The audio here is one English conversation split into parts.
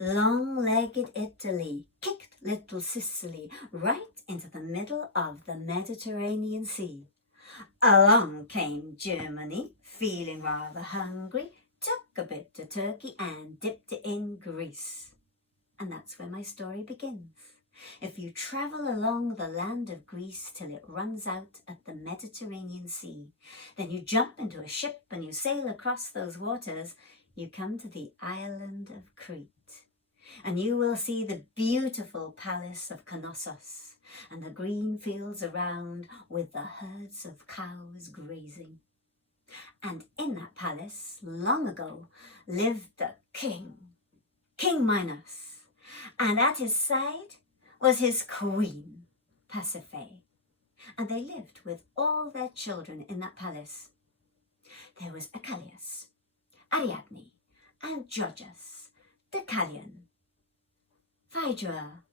Long-legged Italy kicked little Sicily right into the middle of the Mediterranean Sea. Along came Germany, feeling rather hungry, took a bit of Turkey and dipped it in Greece. And that's where my story begins. If you travel along the land of Greece till it runs out at the Mediterranean Sea, then you jump into a ship and you sail across those waters, you come to the island of Crete. And you will see the beautiful palace of Knossos and the green fields around with the herds of cows grazing. And in that palace, long ago, lived the king, King Minos, and at his side was his queen, Pasiphae, and they lived with all their children in that palace. There was Achilles, Ariadne, and Gorgias, Deucalion, Phaedra,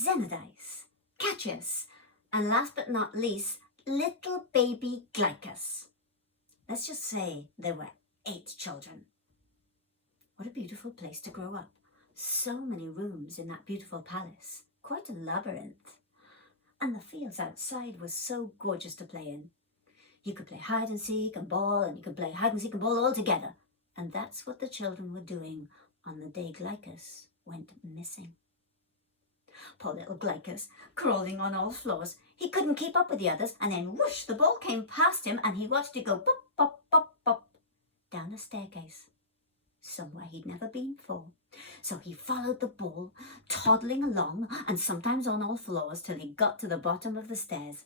Zenodice, Catrius, and last but not least, little baby Glaucas. Let's just say there were 8 children. What a beautiful place to grow up. So many rooms in that beautiful palace. Quite a labyrinth. And the fields outside were so gorgeous to play in. You could play hide and seek and ball, and you could play hide and seek and ball all together. And that's what the children were doing on the day Glaucas went missing. Poor little Glaucas, crawling on all fours. He couldn't keep up with the others, and then whoosh, the ball came past him, and he watched it go pop, pop, pop, pop, down a staircase, somewhere he'd never been before. So he followed the ball, toddling along, and sometimes on all fours, till he got to the bottom of the stairs.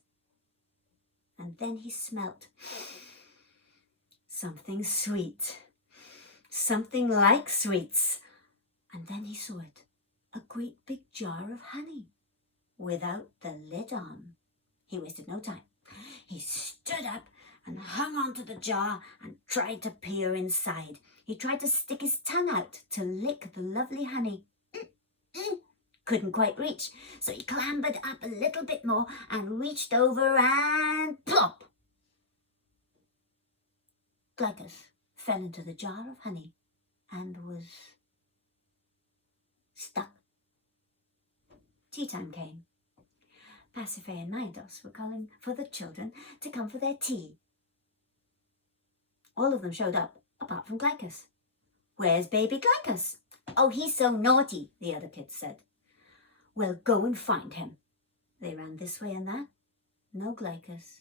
And then he smelt something sweet, something like sweets, and then he saw it. A great big jar of honey without the lid on. He wasted no time. He stood up and hung onto the jar and tried to peer inside. He tried to stick his tongue out to lick the lovely honey. Couldn't quite reach, so he clambered up a little bit more and reached over and plop! Glaucus fell into the jar of honey and was stuck. Tea time came. Pasiphae and Minos were calling for the children to come for their tea. All of them showed up, apart from Glaucus. Where's baby Glaucus? Oh, he's so naughty, the other kids said. Well, go and find him. They ran this way and that. No Glaucus.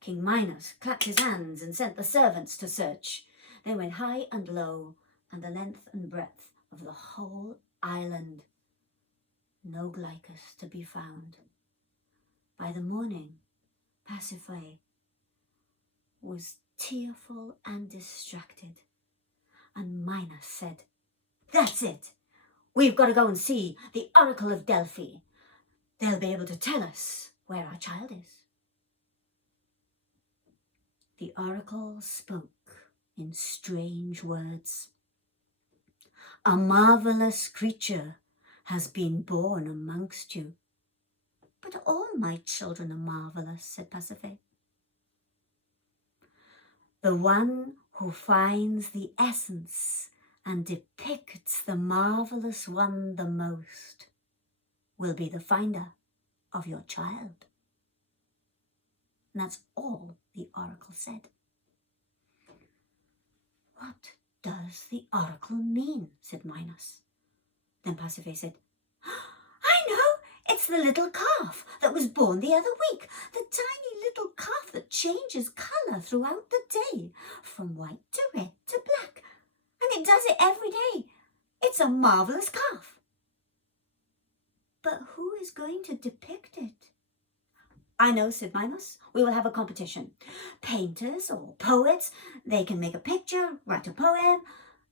King Minos clapped his hands and sent the servants to search. They went high and low and the length and breadth of the whole island. No Glaucus to be found. By the morning, Pasiphae was tearful and distracted, and Minos said, "That's it! We've got to go and see the Oracle of Delphi. They'll be able to tell us where our child is." The oracle spoke in strange words. "A marvelous creature has been born amongst you." "But all my children are marvelous," said Pasiphae. "The one who finds the essence and depicts the marvelous one the most will be the finder of your child." And that's all the oracle said. "What does the oracle mean?" said Minos. Then Pasiphae said, "I know! It's the little calf that was born the other week. The tiny little calf that changes colour throughout the day, from white to red to black. And it does it every day. It's a marvellous calf." "But who is going to depict it?" "I know," said Minos. "We will have a competition. Painters or poets, they can make a picture, write a poem,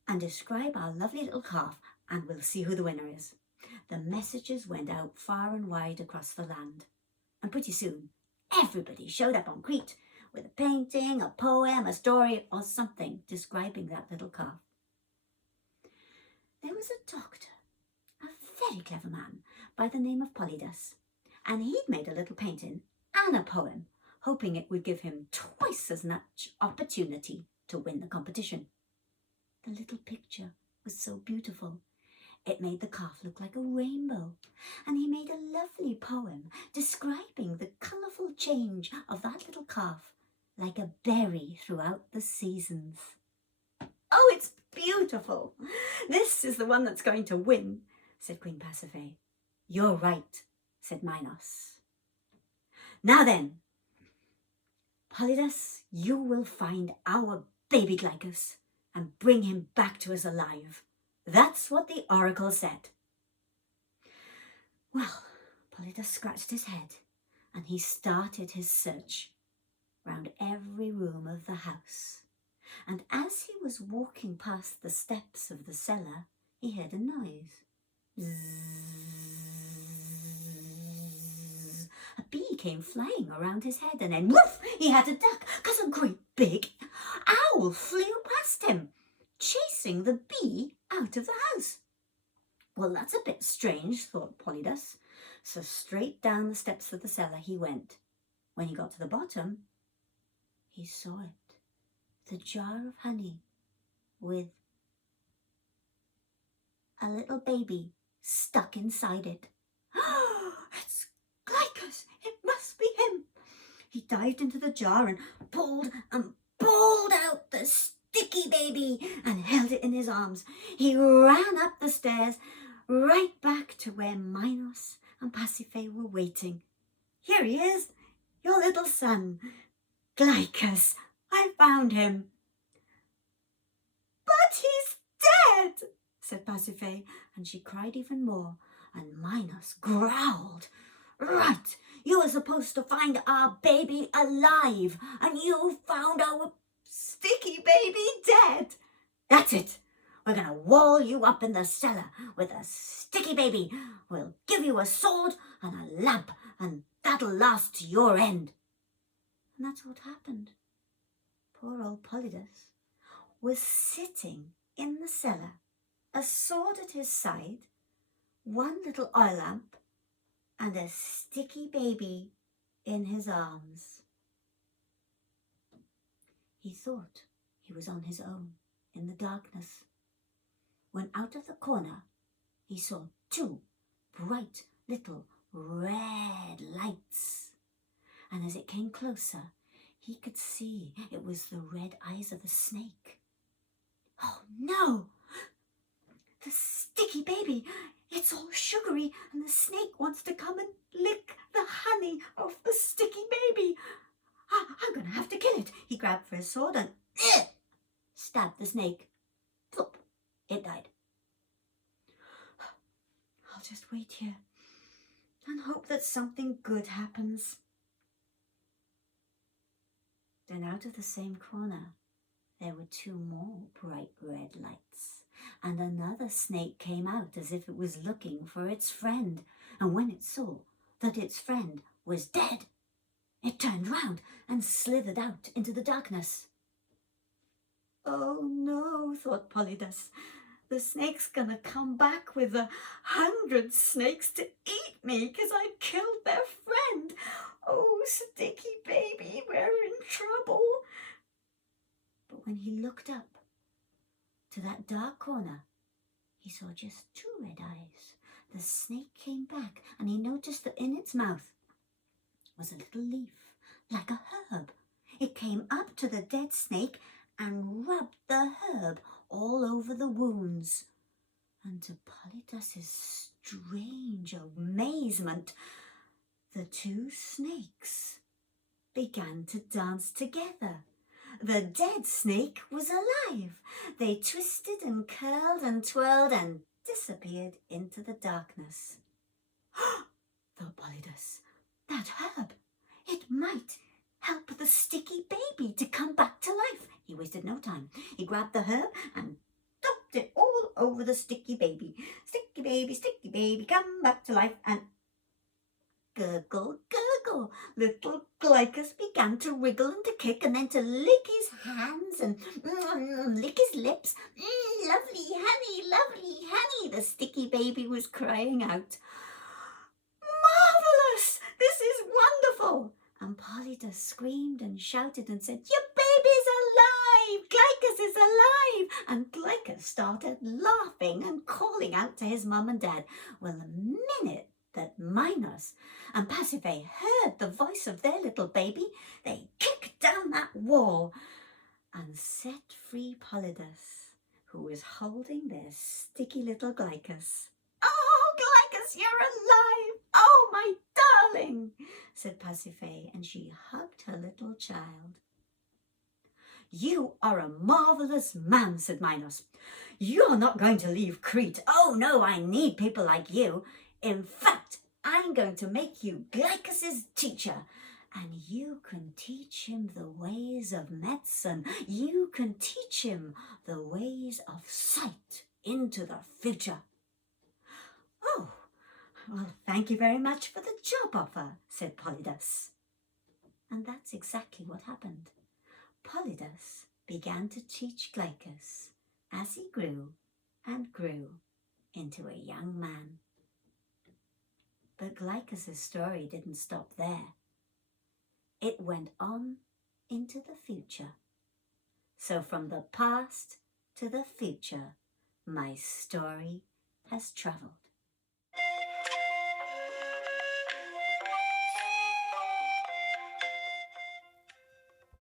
and describe our lovely little calf, and we'll see who the winner is." The messages went out far and wide across the land, and pretty soon everybody showed up on Crete with a painting, a poem, a story, or something describing that little calf. There was a doctor, a very clever man by the name of Polydas, and he'd made a little painting and a poem, hoping it would give him twice as much opportunity to win the competition. The little picture was so beautiful. It made the calf look like a rainbow, and he made a lovely poem describing the colourful change of that little calf, like a berry throughout the seasons. "Oh, it's beautiful. This is the one that's going to win," said Queen Pasiphae. "You're right," said Minos. "Now then, Polydas, you will find our baby Glaucas and bring him back to us alive. That's what the oracle said." Well, Polydas scratched his head and he started his search round every room of the house. And as he was walking past the steps of the cellar, he heard a noise. Zzz. A bee came flying around his head, and then woof, he had to duck because a great big owl flew past him, chasing the bee out of the house. Well, that's a bit strange, thought Polydas. So straight down the steps of the cellar he went. When he got to the bottom, he saw it. The jar of honey with a little baby stuck inside it. "It's Glaucas! It must be him!" He dived into the jar and pulled out the sticky baby and held it in his arms. He ran up the stairs right back to where Minos and Pasiphae were waiting. "Here he is, your little son, Glaucas. I found him." "But he's dead," said Pasiphae, and she cried even more, and Minos growled. "Right, you were supposed to find our baby alive, and you found our sticky baby dead. That's it. We're going to wall you up in the cellar with a sticky baby. We'll give you a sword and a lamp, and that'll last to your end." And that's what happened. Poor old Polydas was sitting in the cellar, a sword at his side, one little oil lamp, and a sticky baby in his arms. He thought he was on his own in the darkness, when out of the corner he saw two bright little red lights. And as it came closer, he could see it was the red eyes of a snake. "Oh no! The sticky baby! It's all sugary, and the snake wants to come and lick the honey off the sticky baby. I'm going to have to kill it." He grabbed for his sword and stabbed the snake. Plop! It died. "I'll just wait here and hope that something good happens." Then out of the same corner, there were two more bright red lights, and another snake came out as if it was looking for its friend. And when it saw that its friend was dead, it turned round and slithered out into the darkness. "Oh no," thought Polydas. "The snake's gonna come back with 100 snakes to eat me because I killed their friend. Oh, sticky baby, we're in trouble." But when he looked up to that dark corner, he saw just two red eyes. The snake came back, and he noticed that in its mouth was a little leaf, like a herb. It came up to the dead snake and rubbed the herb all over the wounds. And to Polydas's strange amazement, the two snakes began to dance together. The dead snake was alive. They twisted and curled and twirled and disappeared into the darkness. Thought Polydas, that herb, it might help the sticky baby to come back to life. He wasted no time. He grabbed the herb and dumped it all over the sticky baby. Sticky baby, come back to life. And gurgle, gurgle, little Glaucas began to wriggle and to kick and then to lick his hands and lick his lips. Lovely honey, the sticky baby was crying out. "Marvellous! This is wonderful!" And Polydas screamed and shouted and said, "Your baby's alive! Glaucas is alive! And Glaucas started laughing and calling out to his mum and dad. Well, the minute that Minos and Pasiphae heard the voice of their little baby, they kicked down that wall and set free Polydus, who was holding their sticky little Glaucas. "Oh, Glaucus, you're alive! Oh, my darling!" said Pasiphae, and she hugged her little child. "You are a marvellous man," said Minos. "You're not going to leave Crete. Oh, no, I need people like you. In fact, I'm going to make you Glaucus's teacher, and you can teach him the ways of medicine. You can teach him the ways of sight into the future." "Oh, well, thank you very much for the job offer," said Polydus. And that's exactly what happened. Polydus began to teach Glaucus as he grew and grew into a young man. But Glaucus' story didn't stop there. It went on into the future. So from the past to the future, my story has traveled.